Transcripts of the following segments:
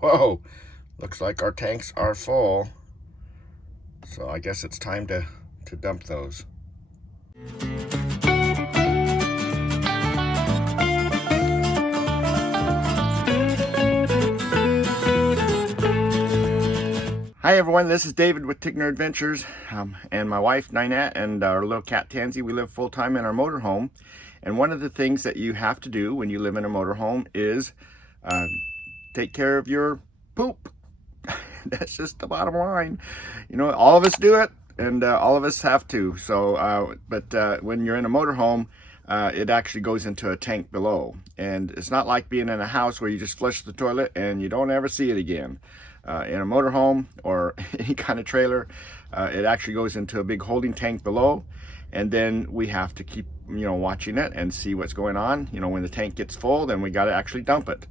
Whoa, looks like our tanks are full. So I guess it's time to dump those. Hi everyone, this is David with Tigner Adventures, and my wife Ninette and our little cat Tansy. We live full-time in our motorhome, and one of the things that you have to do when you live in a motorhome is take care of your poop. That's just the bottom line. You know, all of us do it, and all of us have to. So, but when you're in a motorhome, it actually goes into a tank below, and it's not like being in a house where you just flush the toilet and you don't ever see it again. In a motorhome or any kind of trailer, it actually goes into a big holding tank below, and then we have to keep, watching it and see what's going on. When the tank gets full, then we got to actually dump it.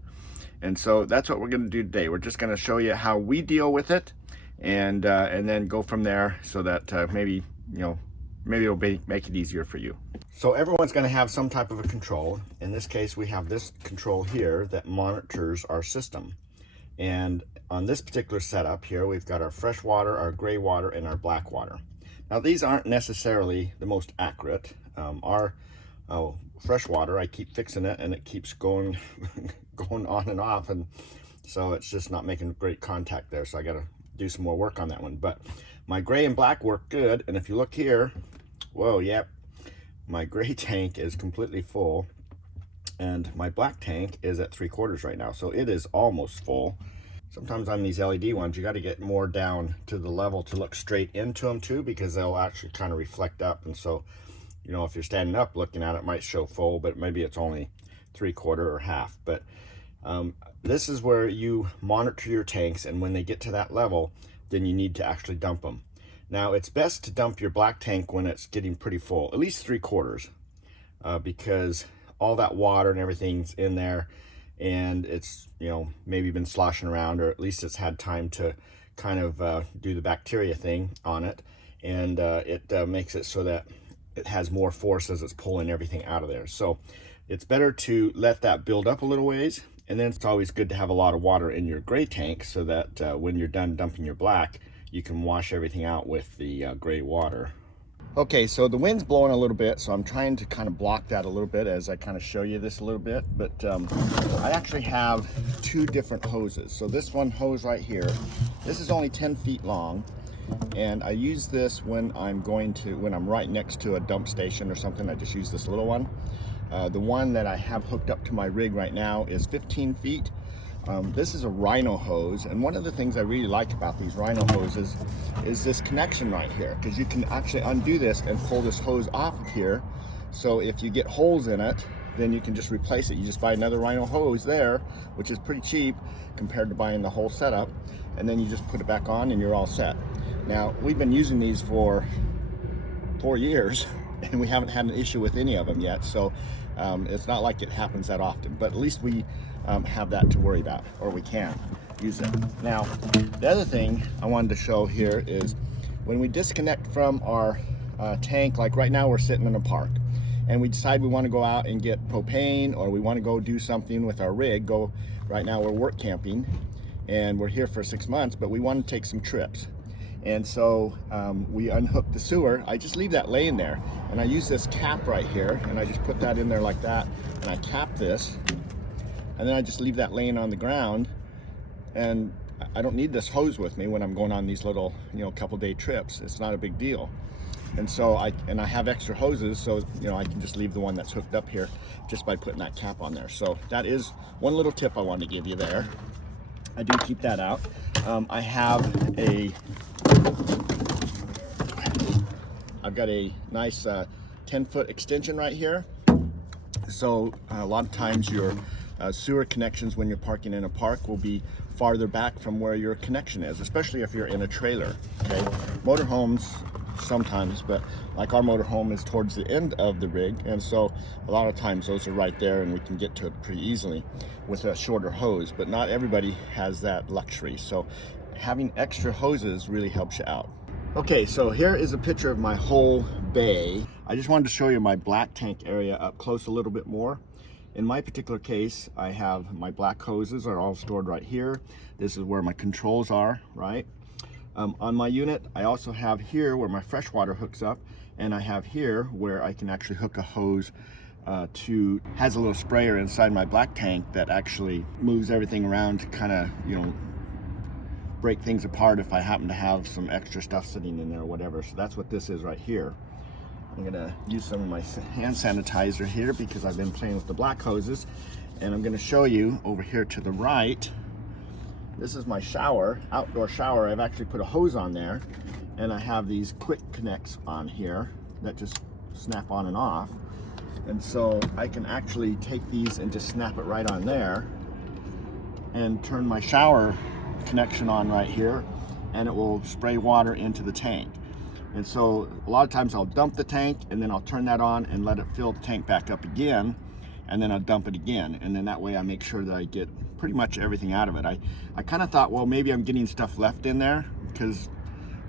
And so that's what we're going to do today. We're just going to show you how we deal with it, and then go from there, so that maybe it'll make it easier for you. So everyone's going to have some type of a control. In this case, we have this control here that monitors our system. And on this particular setup here, we've got our fresh water, our gray water, and our black water. Now, these aren't necessarily the most accurate. Our fresh water, I keep fixing it, and it keeps going going on and off, and so it's just not making great contact there. So I got to do some more work on that one. But my gray and black work good. And if you look here, whoa, yep, my gray tank is completely full, and my black tank is at 3/4 right now, so it is almost full. Sometimes on these LED ones, you got to get more down to the level to look straight into them too, because they'll actually kind of reflect up. And so, if you're standing up looking at it, it might show full, but maybe it's only 3/4 or half. But this is where you monitor your tanks, and when they get to that level, then you need to actually dump them. Now, it's best to dump your black tank when it's getting pretty full, at least 3/4, because all that water and everything's in there, and it's maybe been sloshing around, or at least it's had time to kind of do the bacteria thing on it, and it makes it so that it has more force as it's pulling everything out of there. So it's better to let that build up a little ways, and then it's always good to have a lot of water in your gray tank, so that when you're done dumping your black, you can wash everything out with the gray water. Okay, so the wind's blowing a little bit, so I'm trying to kind of block that a little bit as I kind of show you this a little bit. But I actually have two different hoses. So this one hose right here, this is only 10 feet long, and I use this when I'm right next to a dump station or something. I just use this little one. The one that I have hooked up to my rig right now is 15 feet. This is a Rhino hose, and one of the things I really like about these Rhino hoses is this connection right here, because you can actually undo this and pull this hose off of here. So if you get holes in it, then you can just replace it. You just buy another Rhino hose there, which is pretty cheap compared to buying the whole setup, and then you just put it back on and you're all set. Now, we've been using these for 4 years, and we haven't had an issue with any of them yet. So it's not like it happens that often, but at least we have that to worry about, or we can use it. Now, the other thing I wanted to show here is when we disconnect from our tank, like right now we're sitting in a park, and we decide we want to go out and get propane, or we want to go do something with our rig. Right now we're work camping, and we're here for 6 months, but we want to take some trips. And so we unhook the sewer. I just leave that laying there, and I use this cap right here, and I just put that in there like that, and I cap this, and then I just leave that laying on the ground, and I don't need this hose with me when I'm going on these little couple day trips. It's not a big deal. And so I have extra hoses, so I can just leave the one that's hooked up here just by putting that cap on there. So that is one little tip I wanted to give you there. I do keep that out. I've got a nice 10-foot extension right here. So a lot of times your sewer connections when you're parking in a park will be farther back from where your connection is, especially if you're in a trailer. Okay, motorhomes sometimes, but like our motorhome is towards the end of the rig, and so a lot of times those are right there, and we can get to it pretty easily with a shorter hose. But not everybody has that luxury, so having extra hoses really helps you out. Okay, so here is a picture of my whole bay. I just wanted to show you my black tank area up close a little bit more. In my particular case, I have my black hoses are all stored right here. This is where my controls are, right? On my unit, I also have here where my fresh water hooks up, and I have here where I can actually hook a hose has a little sprayer inside my black tank that actually moves everything around to kind of, break things apart if I happen to have some extra stuff sitting in there or whatever. So that's what this is right here. I'm gonna use some of my hand sanitizer here because I've been playing with the black hoses, and I'm gonna show you over here to the right. This is my shower, outdoor shower. I've actually put a hose on there, and I have these quick connects on here that just snap on and off. And so I can actually take these and just snap it right on there and turn my shower connection on right here, and it will spray water into the tank. And so a lot of times I'll dump the tank, and then I'll turn that on and let it fill the tank back up again, and then I'll dump it again. And then that way I make sure that I get pretty much everything out of it. I kind of thought, well, maybe I'm getting stuff left in there,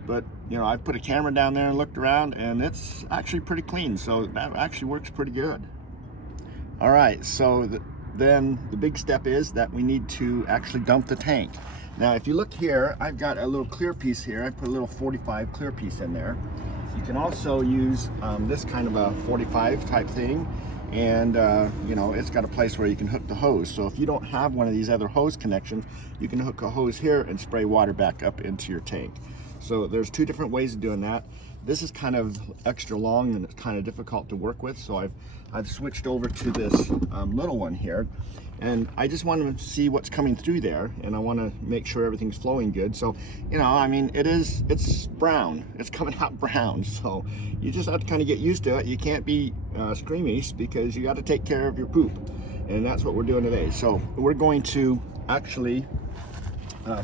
but I put a camera down there and looked around, and it's actually pretally clean. So that actually works pretty good. All right, so then the big step is that we need to actually dump the tank. Now, if you look here, I've got a little clear piece here. I put a little 45 clear piece in there. You can also use this kind of a 45 type thing, and it's got a place where you can hook the hose. So if you don't have one of these other hose connections, you can hook a hose here and spray water back up into your tank. So there's two different ways of doing that. This is kind of extra long and it's kind of difficult to work with, so I've switched over to this little one here, and I just want to see what's coming through there, and I want to make sure everything's flowing good. So it's brown, it's coming out brown, so you just have to kind of get used to it. You can't be squeamish because you got to take care of your poop, and that's what we're doing today. So we're going to actually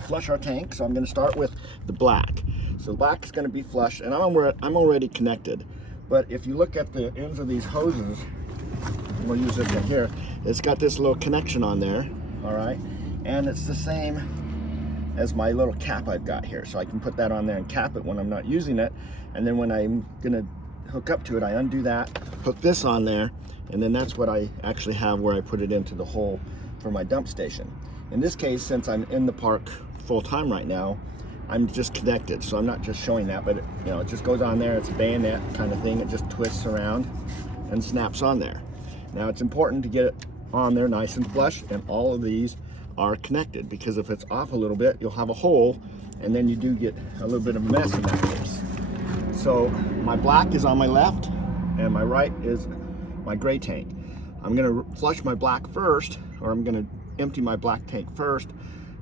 flush our tank. So I'm going to start with the black. So the black is going to be flushed, and I'm already connected. But if you look at the ends of these hoses, we'll use this right here. It's got this little connection on there, all right? And it's the same as my little cap I've got here. So I can put that on there and cap it when I'm not using it. And then when I'm going to hook up to it, I undo that, hook this on there, and then that's what I actually have where I put it into the hole for my dump station. In this case, since I'm in the park full time right now, I'm just connected, so I'm not just showing that, but it just goes on there. It's a bayonet kind of thing. It just twists around and snaps on there. Now it's important to get it on there nice and flush, and all of these are connected, because if it's off a little bit, you'll have a hole, and then you do get a little bit of a mess in that case. So my black is on my left, and my right is my gray tank. I'm gonna flush my black first, or I'm gonna empty my black tank first,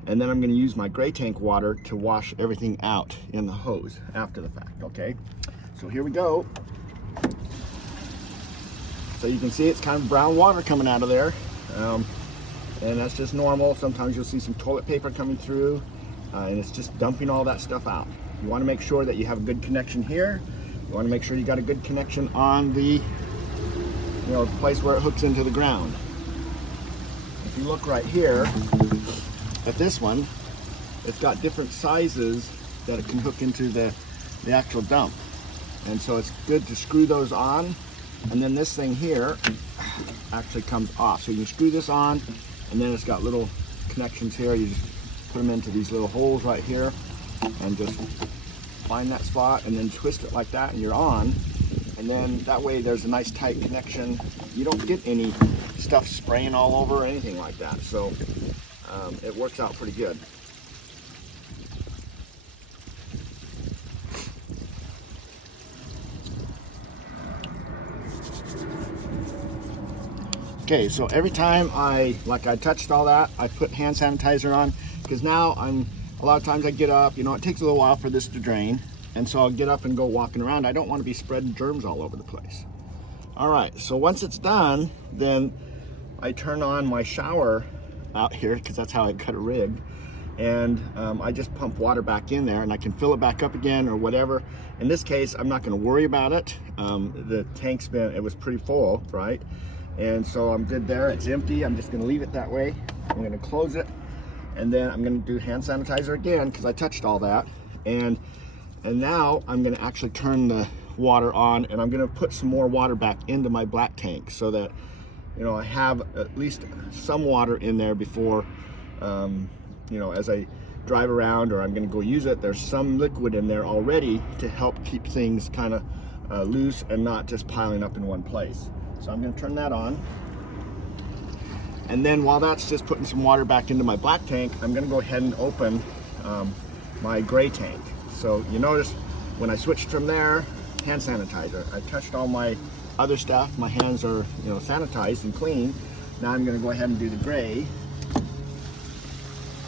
and then I'm going to use my gray tank water to wash everything out in the hose after the fact. Okay, so here we go. So you can see it's kind of brown water coming out of there, and that's just normal. Sometimes you'll see some toilet paper coming through, and it's just dumping all that stuff out. You want to make sure that you have a good connection here. You want to make sure you got a good connection on the place where it hooks into the ground. If you look right here at this one, it's got different sizes that it can hook into the actual dump, and so it's good to screw those on, and then this thing here actually comes off. So you can screw this on, and then it's got little connections here. You just put them into these little holes right here, and just find that spot, and then twist it like that, and you're on. And then that way there's a nice tight connection. You don't get any stuff spraying all over or anything like that. So it works out pretty good. Okay, so every time I touched all that, I put hand sanitizer on, because now a lot of times I get up, it takes a little while for this to drain, and so I'll get up and go walking around. I don't want to be spreading germs all over the place. All right, so once it's done, then I turn on my shower out here, because that's how I got it rigged, and I just pump water back in there, and I can fill it back up again or whatever. In this case, I'm not going to worry about it. The tank's it was pretty full, right? And so I'm good there. It's empty. I'm just going to leave it that way. I'm going to close it, and then I'm going to do hand sanitizer again, because I touched all that, and now I'm going to actually turn the water on, and I'm going to put some more water back into my black tank, so that you know, I have at least some water in there before, you know, as I drive around or I'm going to go use it, there's some liquid in there already to help keep things kind of loose and not just piling up in one place. So I'm going to turn that on. And then while that's just putting some water back into my black tank, I'm going to go ahead and open my gray tank. So you notice when I switched from there, hand sanitizer. I touched all my other stuff. My hands are, you know, sanitized and clean. Now I'm going to go ahead and do the gray.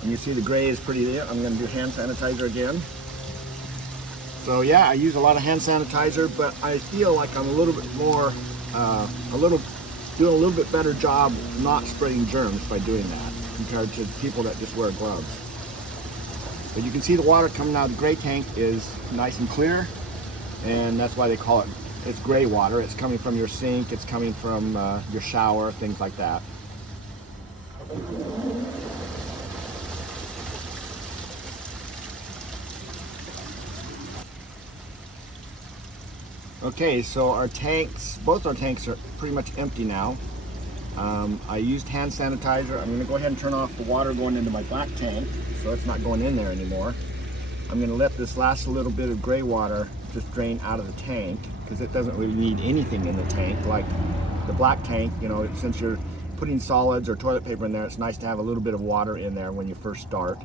And you see the gray is pretty, I'm going to do hand sanitizer again. So yeah, I use a lot of hand sanitizer, but I feel like I'm a little bit more, doing a little bit better job not spreading germs by doing that compared to people that just wear gloves. But you can see the water coming out of the gray tank is nice and clear, and that's why they call it, it's gray water. It's coming from your sink, it's coming from your shower, things like that. Okay, so our tanks, both our tanks are pretty much empty now. I used hand sanitizer. I'm gonna go ahead and turn off the water going into my black tank, so it's not going in there anymore. I'm gonna let this last little bit of gray water just drain out of the tank, because it doesn't really need anything in the tank. Like the black tank, you know, since you're putting solids or toilet paper in there, it's nice to have a little bit of water in there when you first start.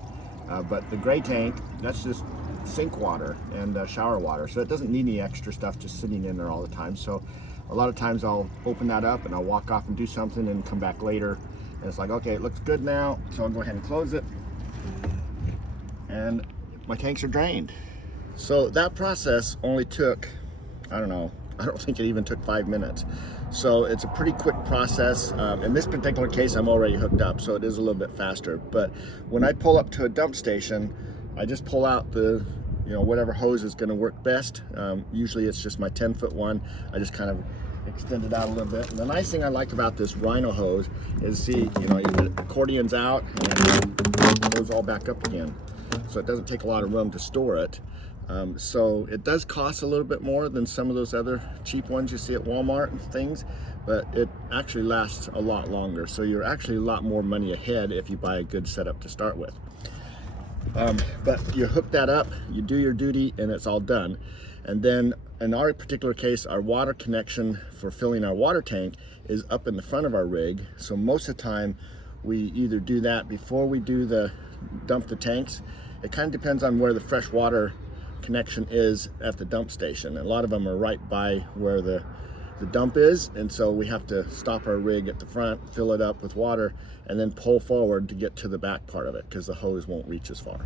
But the gray tank, that's just sink water and shower water, so it doesn't need any extra stuff just sitting in there all the time. So a lot of times I'll open that up and I'll walk off and do something and come back later, and it's like, okay, it looks good now, so I'll go ahead and close it, and my tanks are drained. So that process only took, I don't think it even took 5 minutes. So it's a pretty quick process. In this particular case, I'm already hooked up, so it is a little bit faster. But when I pull up to a dump station, I just pull out the, you know, whatever hose is going to work best. Usually it's just my 10-foot one. I just kind of extend it out a little bit. And the nice thing I like about this Rhino hose is, see, you know, it accordions out and it goes all back up again. So it doesn't take a lot of room to store it. So it does cost a little bit more than some of those other cheap ones you see at Walmart and things, but it actually lasts a lot longer. So you're actually a lot more money ahead if you buy a good setup to start with. But you hook that up, you do your duty, and it's all done. And then in our particular case, our water connection for filling our water tank is up in the front of our rig. So most of the time we either do that before we do the dump the tanks. It kind of depends on where the fresh water connection is at the dump station. A lot of them are right by where the dump is, and so we have to stop our rig at the front, fill it up with water, and then pull forward to get to the back part of it, because the hose won't reach as far.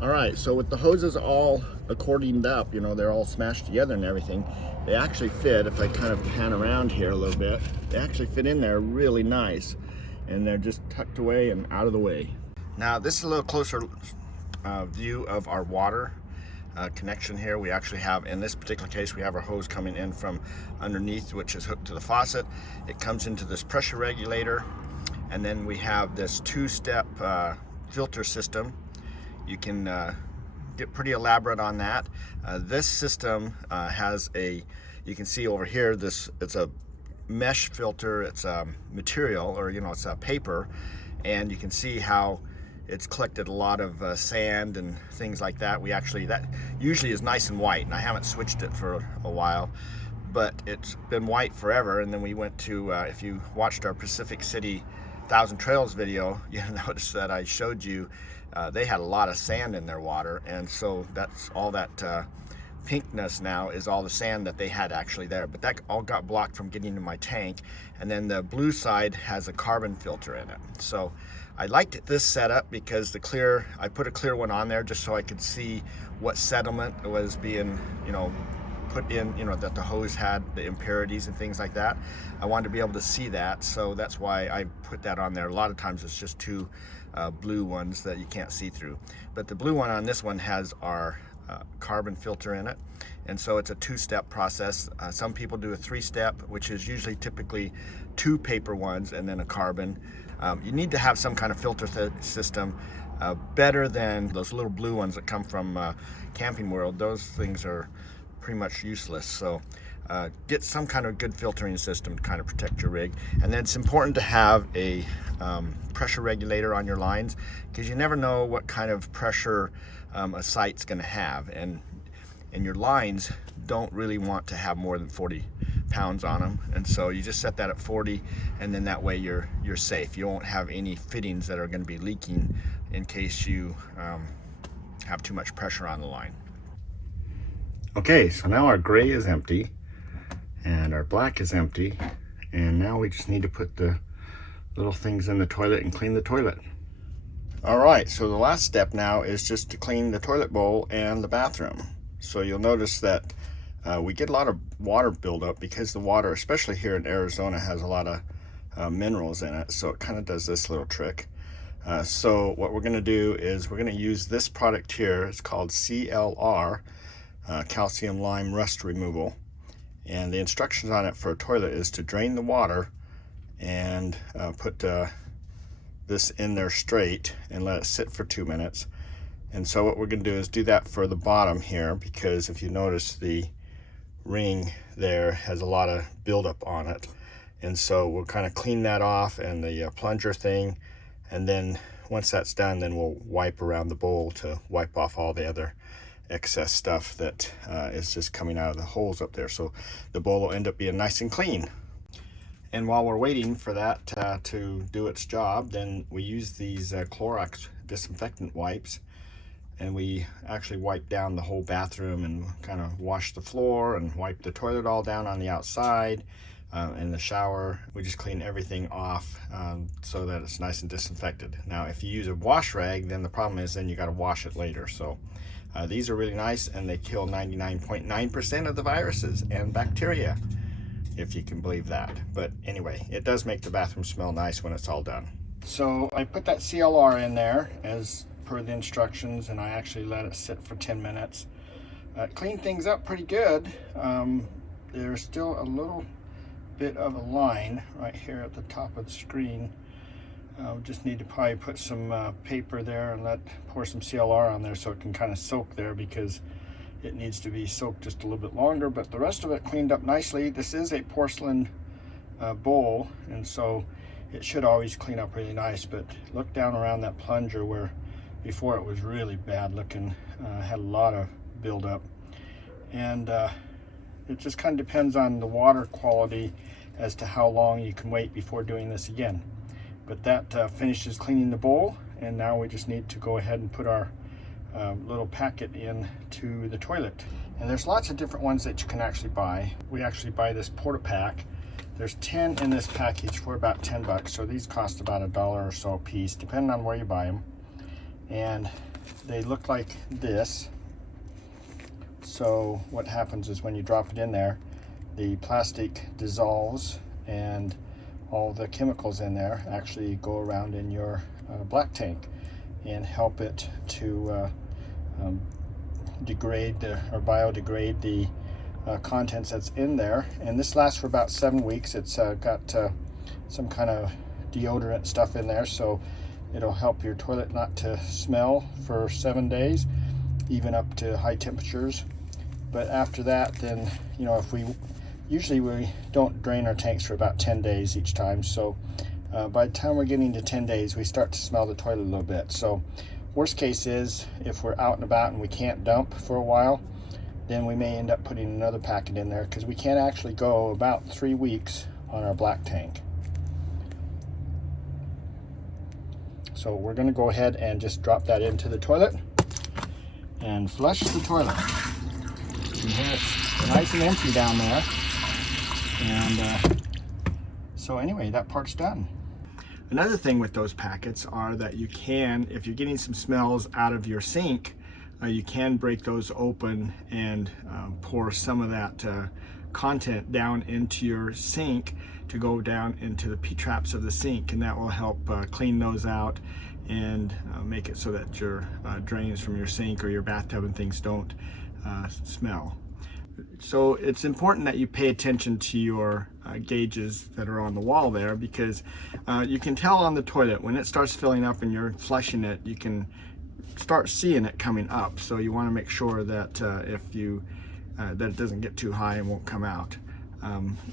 All right, so with the hoses all accordioned up, you know, they're all smashed together and everything, they actually fit. If I kind of pan around here a little bit, they actually fit in there really nice, and they're just tucked away and out of the way. Now this is a little closer view of our water connection here. We actually have, in this particular case, we have our hose coming in from underneath, which is hooked to the faucet. It comes into this pressure regulator, and then we have this two-step filter system. You can get pretty elaborate on that. This system has a, you can see over here, it's a mesh filter. It's a material, or, you know, it's a paper, and you can see how it's collected a lot of sand and things like that. That usually is nice and white, and I haven't switched it for a while, but it's been white forever. And then we went to, if you watched our Pacific City 1,000 Trails video, you'll notice that I showed you they had a lot of sand in their water, and so that's all that pinkness now is all the sand that they had actually there. But that all got blocked from getting into my tank. And then the blue side has a carbon filter in it. So I liked this setup because I put a clear one on there just so I could see what settlement was being, you know, put in, you know, that the hose had the impurities and things like that. I wanted to be able to see that, so that's why I put that on there. A lot of times it's just two blue ones that you can't see through. But the blue one on this one has our carbon filter in it, and so it's a two-step process. Some people do a three-step, which is usually typically two paper ones and then a carbon. You need to have some kind of filter system, better than those little blue ones that come from Camping World. Those things are pretty much useless. So get some kind of good filtering system to kind of protect your rig. And then it's important to have a pressure regulator on your lines, because you never know what kind of pressure a site's going to have, and your lines don't really want to have more than 40 pounds on them, and so you just set that at 40, and then that way you're safe. You won't have any fittings that are going to be leaking in case you have too much pressure on the line. Okay, so now our gray is empty and our black is empty, and now we just need to put the little things in the toilet and clean the toilet. All right, so the last step now is just to clean the toilet bowl and the bathroom. So you'll notice that we get a lot of water buildup because the water, especially here in Arizona, has a lot of minerals in it. So it kind of does this little trick. So what we're going to do is we're going to use this product here. It's called CLR, calcium lime rust removal. And the instructions on it for a toilet is to drain the water and put this in there straight and let it sit for 2 minutes. And so what we're going to do is do that for the bottom here, because if you notice, the ring there has a lot of buildup on it, and so we'll kind of clean that off, and the plunger thing, and then once that's done, then we'll wipe around the bowl to wipe off all the other excess stuff that is just coming out of the holes up there. So the bowl will end up being nice and clean. And while we're waiting for that to do its job, then we use these Clorox disinfectant wipes, and we actually wipe down the whole bathroom and kind of wash the floor and wipe the toilet all down on the outside. In the shower, we just clean everything off so that it's nice and disinfected. Now, if you use a wash rag, then the problem is then you got to wash it later. So these are really nice, and they kill 99.9% of the viruses and bacteria, if you can believe that. But anyway, it does make the bathroom smell nice when it's all done. So I put that CLR in there as per the instructions, and I actually let it sit for 10 minutes. Cleaned things up pretty good. There's still a little bit of a line right here at the top of the screen. Just need to probably put some paper there and pour some CLR on there so it can kind of soak there, because it needs to be soaked just a little bit longer. But the rest of it cleaned up nicely. This is a porcelain bowl, and so it should always clean up really nice. But look down around that plunger where before it was really bad looking, had a lot of buildup. And it just kind of depends on the water quality as to how long you can wait before doing this again. But that finishes cleaning the bowl, and now we just need to go ahead and put our little packet into the toilet. And there's lots of different ones that you can actually buy. We actually buy this Porta Pack. There's 10 in this package for about 10 bucks. So these cost about $1 or so a piece, depending on where you buy them. And they look like this. So what happens is when you drop it in there, the plastic dissolves, and all the chemicals in there actually go around in your black tank and help it to degrade or biodegrade the contents that's in there. And this lasts for about 7 weeks. It's got some kind of deodorant stuff in there, so it'll help your toilet not to smell for 7 days, even up to high temperatures. But after that, then, you know, usually we don't drain our tanks for about 10 days each time. So by the time we're getting to 10 days, we start to smell the toilet a little bit. So worst case is if we're out and about and we can't dump for a while, then we may end up putting another packet in there, because we can actually go about 3 weeks on our black tank. So we're going to go ahead and just drop that into the toilet and flush the toilet. You can hear it's nice and empty down there. And so anyway, that part's done. Another thing with those packets are that you can, if you're getting some smells out of your sink, you can break those open and pour some of that content down into your sink to go down into the P-traps of the sink, and that will help clean those out and make it so that your drains from your sink or your bathtub and things don't smell. So it's important that you pay attention to your gauges that are on the wall there, because you can tell on the toilet when it starts filling up and you're flushing it, you can start seeing it coming up. So you want to make sure that if you that it doesn't get too high and won't come out.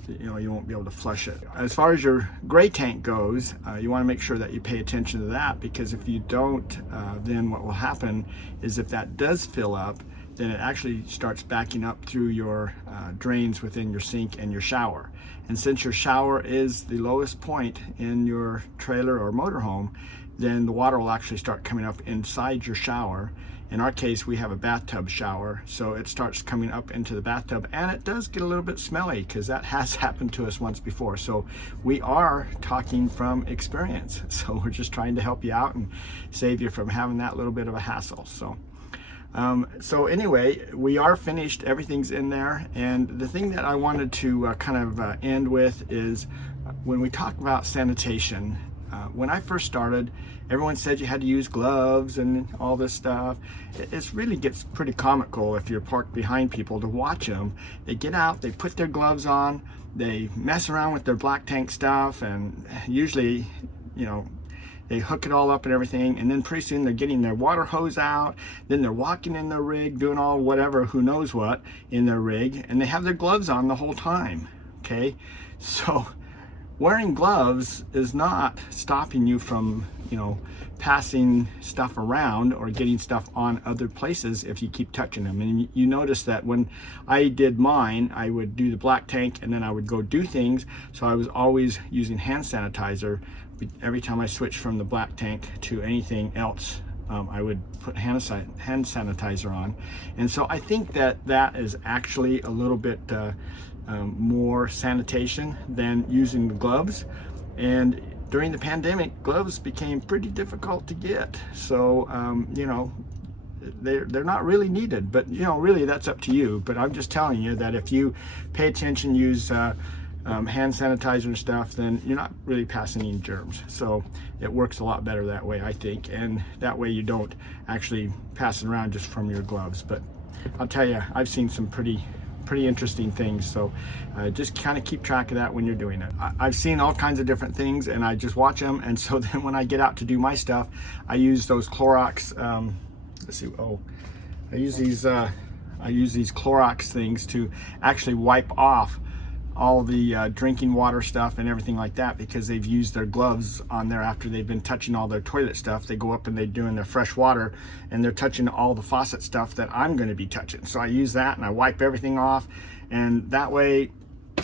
You know, you won't be able to flush it. As far as your gray tank goes, you want to make sure that you pay attention to that, because if you don't, then what will happen is if that does fill up, then it actually starts backing up through your drains within your sink and your shower. And since your shower is the lowest point in your trailer or motorhome, then the water will actually start coming up inside your shower. In our case, we have a bathtub shower, so it starts coming up into the bathtub, and it does get a little bit smelly, because that has happened to us once before. So we are talking from experience. So we're just trying to help you out and save you from having that little bit of a hassle. So anyway, we are finished. Everything's in there. And the thing that I wanted to end with is when we talk about sanitation. When I first started, everyone said you had to use gloves and all this stuff. It really gets pretty comical if you're parked behind people to watch them. They get out, they put their gloves on, they mess around with their black tank stuff, and usually, you know, they hook it all up and everything, and then pretty soon they're getting their water hose out, then they're walking in their rig, doing all whatever, who knows what, in their rig, and they have their gloves on the whole time, okay? So wearing gloves is not stopping you from, you know, passing stuff around or getting stuff on other places if you keep touching them. And you notice that when I did mine, I would do the black tank and then I would go do things. So I was always using hand sanitizer. Every time I switched from the black tank to anything else, I would put hand sanitizer on. And so I think that that is actually a little bit more sanitation than using the gloves. And during the pandemic, gloves became pretty difficult to get. So, you know, they're not really needed, but you know, really that's up to you. But I'm just telling you that if you pay attention, use hand sanitizer and stuff, then you're not really passing any germs. So it works a lot better that way, I think. And that way you don't actually pass it around just from your gloves. But I'll tell you, I've seen some pretty interesting things, so just kind of keep track of that when you're doing it. I've seen all kinds of different things and I just watch them, and so then when I get out to do my stuff, I use those Clorox, I use these Clorox things to actually wipe off all the drinking water stuff and everything like that, because they've used their gloves on there after they've been touching all their toilet stuff. They go up and they're doing their fresh water and they're touching all the faucet stuff that I'm going to be touching. So I use that and I wipe everything off, and that way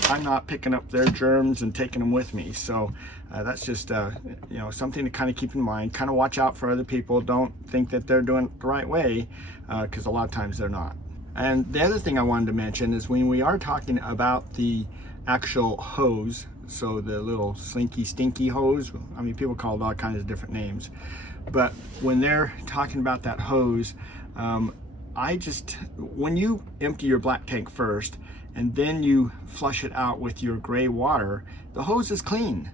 I'm not picking up their germs and taking them with me. So that's just you know, something to kind of keep in mind. Kind of watch out for other people. Don't think that they're doing it the right way, because a lot of times they're not. And the other thing I wanted to mention is when we are talking about the actual hose, so the little stinky hose, I mean, people call it all kinds of different names, but when they're talking about that hose, when you empty your black tank first and then you flush it out with your gray water, the hose is clean.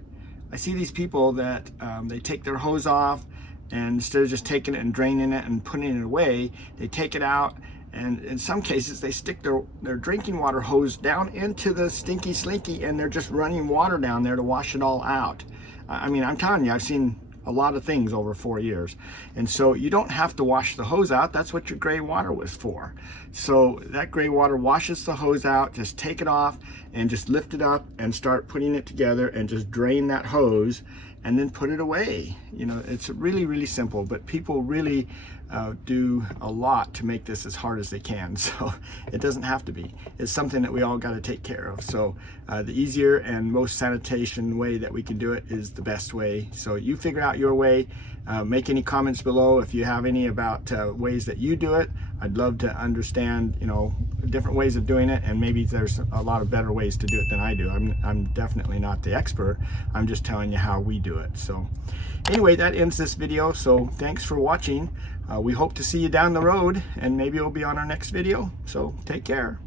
I see these people that they take their hose off, and instead of just taking it and draining it and putting it away, they take it out, and in some cases they stick their drinking water hose down into the slinky, and they're just running water down there to wash it all out. I mean, I'm telling you, I've seen a lot of things over 4 years. And so you don't have to wash the hose out. That's what your gray water was for. So that gray water washes the hose out. Just take it off and just lift it up and start putting it together and just drain that hose and then put it away. You know, it's really, really simple, but people really do a lot to make this as hard as they can. So it doesn't have to be. It's something that we all got to take care of. So the easier and most sanitation way that we can do it is the best way. So you figure out your way. Make any comments below if you have any about ways that you do it. I'd love to understand, you know, different ways of doing it, and maybe there's a lot of better ways to do it than I do. I'm definitely not the expert. I'm just telling you how we do it. So anyway, that ends this video. So thanks for watching. We hope to see you down the road, and maybe we'll be on our next video. So take care.